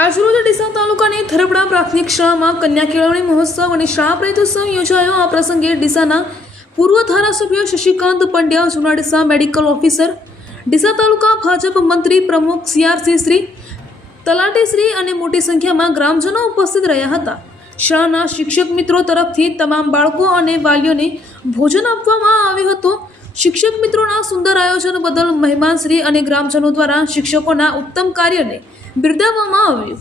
આજરોજ ડીસા તાલુકાની થરપડા પ્રાથમિક શાળામાં કન્યા કેળવણી મહોત્સવ અને શાળા પ્રવેશોત્સવ યોજાયો। આ પ્રસંગે ડીસાના પૂર્વ ધારાસભ્ય શશિકાંત પંડ્યા, જૂના ડીસા મેડિકલ ઓફિસર, ડીસા તાલુકા ભાજપ મંત્રી પ્રમુખ CRC શ્રી, તલાટીશ્રી અને મોટી સંખ્યામાં ગ્રામજનો ઉપસ્થિત રહ્યા હતા। શાળાના શિક્ષક મિત્રો તરફથી તમામ બાળકો અને વાલીઓને ભોજન આપવામાં આવ્યું હતું। શિક્ષક મિત્રોના સુંદર આયોજન બદલ મહેમાનશ્રી અને ગ્રામજનો દ્વારા શિક્ષકોના ઉત્તમ કાર્યને બિરદાવવામાં આવ્યું।